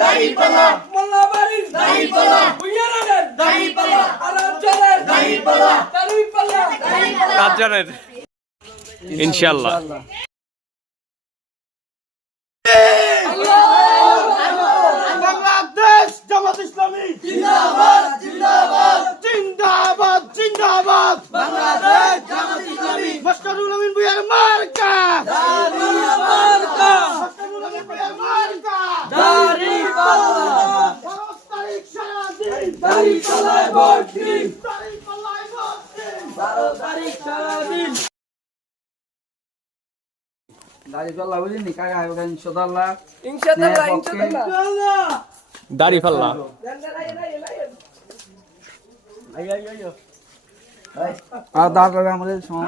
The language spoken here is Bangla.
দাঁড়িপাল্লা মোল্লাবাড়ির দাঁড়িপাল্লা বুইয়ারানের দাঁড়িপাল্লা আলাপচাঁদের দাঁড়িপাল্লা দাঁড়িপাল্লা কাজনের ইনশাআল্লাহ। বাংলাদেশ জামাত ইসলামী জিন্দাবাদ জিন্দাবাদ জিন্দাবাদ জিন্দাবাদ বাংলাদেশ জামাত ইসলামী মাস্টারুল আমিন ভূঁইয়ার মার্কা দাঁড়িপাল্লা মার্কা মাস্টারুল আমিন ভূঁইয়ার মার্কা দাঁড়িপাল্লা 12 তারিখ সারাদিন দাঁড়িপাল্লায় ভোট দিন দাঁড়িপাল্লায় ভোট দিন 12 তারিখ সারাদিন দাঁড়িপাল্লা বুঝিনি কাকা ইনশাআল্লাহ ইনশাআল্লাহ ইনশাআল্লাহ দাঁড়িপাল্লা আর দাঁড় আমাদের সময়